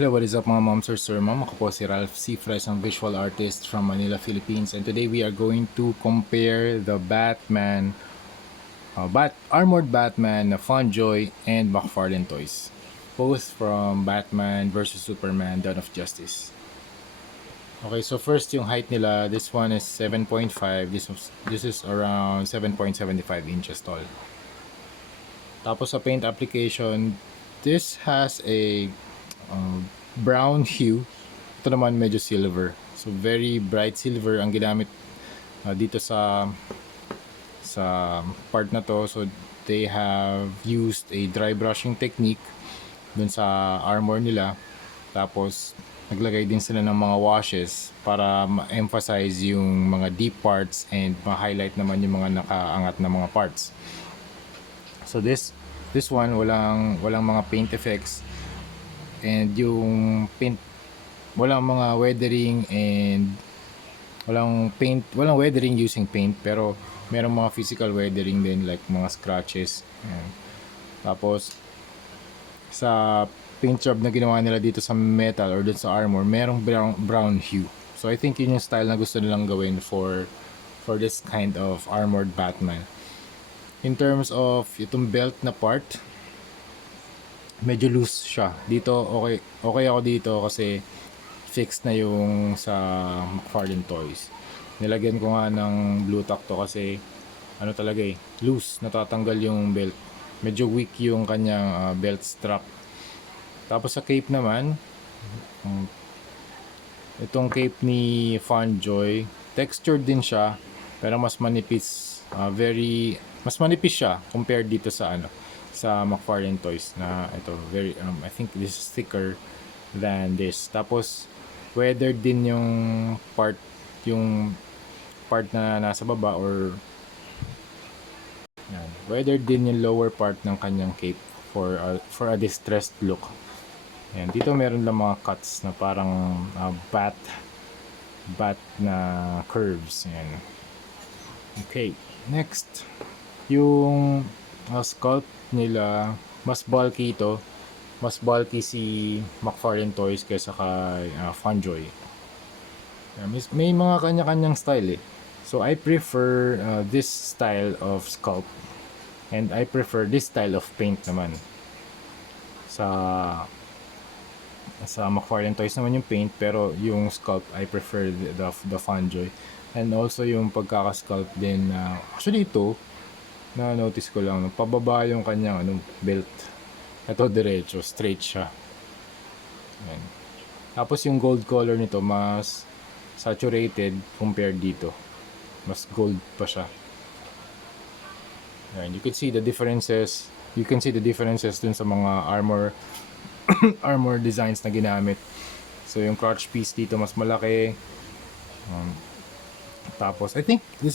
Hello, what is up mga moms or sir mom? Ako po si Ralph C. Fresh, ang visual artist from Manila, Philippines. And today we are going to compare the Batman, Armored Batman na Funjoy and McFarlane toys. Both from Batman vs. Superman Dawn of Justice. Okay, so first yung height nila, this one is 7.5, this is around 7.75 inches tall. Tapos sa paint application, this has a brown hue. Ito naman medyo silver. So very bright silver ang ginamit dito sa part na to. So they have used a dry brushing technique dun sa armor nila. Tapos naglagay din sila ng mga washes para ma-emphasize yung mga deep parts and ma-highlight naman yung mga nakaangat na mga parts. So this one walang mga paint effects, and yung paint walang mga weathering and walang weathering using paint, pero merong mga physical weathering din like mga scratches. Ayan. Tapos sa paint job na ginawa nila dito sa metal or dun sa armor, merong brown hue. So I think yun yung style na gusto nilang gawin for this kind of armored Batman. In terms of itong belt na part, medyo loose siya. Dito okay ako dito kasi fixed na yung sa McFarlane Toys. Nilagyan ko nga ng blue tack to kasi ano talaga loose, natatanggal yung belt. Medyo weak yung kanyang belt strap. Tapos sa cape naman, itong cape ni Funjoy, textured din siya pero mas manipis, mas manipis siya compared dito sa sa McFarlane Toys na ito, very I think this is thicker than this. Tapos weathered din yung part na nasa baba, or yan, weathered din yung lower part ng kanyang cape for a distressed look. Yan, dito meron lang mga cuts na parang bat na curves. Yan. Okay, next yung sculpt nila, mas bulky ito. Mas bulky si McFarlane Toys kaysa kay Funjoy. May mga kanya-kanyang style eh. So I prefer this style of sculpt, and I prefer this style of paint naman. Sa McFarlane Toys naman yung paint, pero yung sculpt I prefer the Funjoy. And also yung pagkaka-sculpt din, actually ito na notice ko lang, pababa yung kanyang belt. Ito diretso, straight siya. Ayan. Tapos yung gold color nito mas saturated compared dito. Mas gold pa siya. Ayan, you can see the differences. You can see the differences dun sa mga armor designs na ginamit. So yung crotch piece dito mas malaki. Tapos I think this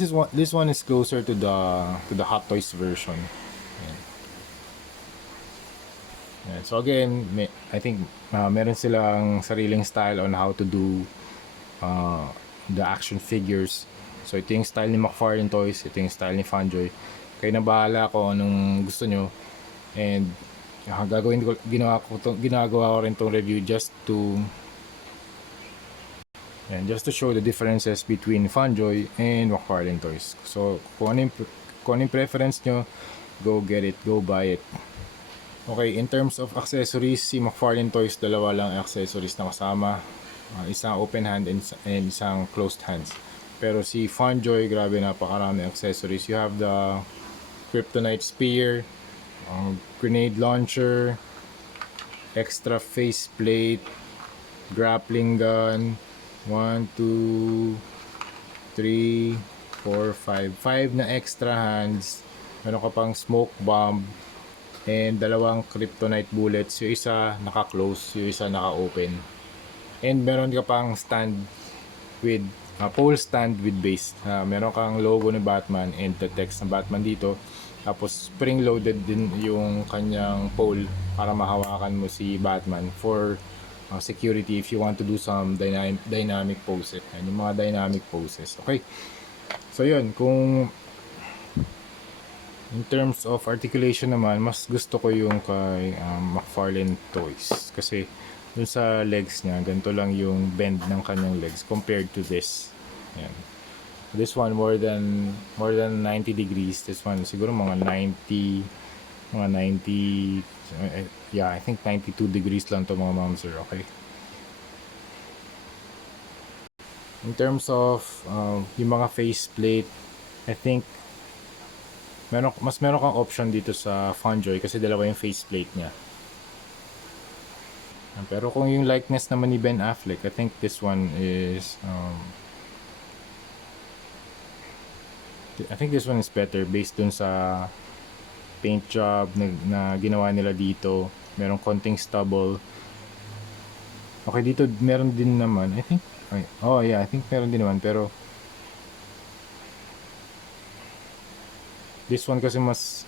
one is closer to the Hot Toys version. Yeah, so again, I think meron silang sariling style on how to do the action figures. So ito yung style ni McFarlane Toys, ito yung style ni Funjoy. Kayo na bahala kung anong gusto nyo. And ginagawa ko rin tong review just to show the differences between Funjoy and McFarlane Toys. So kung ano yung preference nyo, go get it, go buy it. Okay, in terms of accessories, si McFarlane Toys, dalawa lang accessories na kasama. Isang open hand and isang closed hands. Pero si Funjoy, grabe, napakarami accessories. You have the Kryptonite Spear, grenade launcher, extra faceplate, grappling gun, 1, 2, 3, 4, 5. 5 na extra hands. Meron ka pang smoke bomb, and dalawang kryptonite bullets. Yung isa naka-close, yung isa naka-open. And meron ka pang stand with pole stand with base. Meron kang logo ni Batman and the text ng Batman dito. Tapos spring loaded din yung kanyang pole para mahawakan mo si Batman for security if you want to do some dynamic poses. Yan, yung mga dynamic poses. Okay. So yun, kung in terms of articulation naman, mas gusto ko yung kay McFarlane Toys kasi dun sa legs niya, ganito lang yung bend ng kanyang legs compared to this. Ayan. This one more than 90 degrees. This one siguro mga 90, yeah, I think 92 degrees lang to mga ma'am sir. Okay. In terms of yung mga faceplate, I think meron kang option dito sa Funjoy kasi dalawa yung faceplate niya. Pero kung yung likeness naman ni Ben Affleck, I think this one is I think this one is better based dun sa paint job na ginawa nila dito. Merong konting stubble. Okay, dito meron din naman. I think, oh yeah, I think meron din naman. Pero, this one kasi mas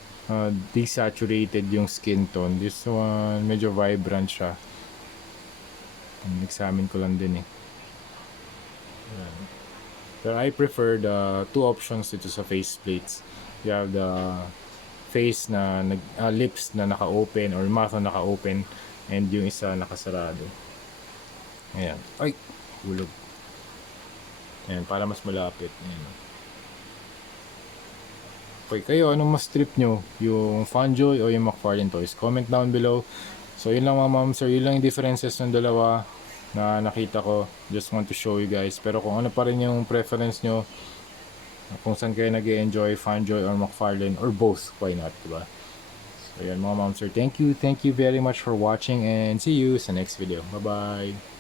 desaturated yung skin tone. This one, medyo vibrant siya. Examine ko lang din eh. Pero I prefer the two options dito sa face plates. You have the face na lips na naka-open or mouth na naka-open and yung isa nakasarado. Ayan. Ay! Hulog. Ayan, para mas malapit. Ayan. Okay, kayo, anong mas trip nyo? Yung Funjoy o yung McFarlane Toys? Comment down below. So, yun lang mga ma'am sir. Yun lang yung differences ng dalawa na nakita ko. Just want to show you guys. Pero kung ano pa rin yung preference nyo, kung saan kayo nag-enjoy, Funjoy or McFarlane or both, why not, diba? So, yan mga ma'am sir. Thank you very much for watching and see you sa next video. Bye-bye!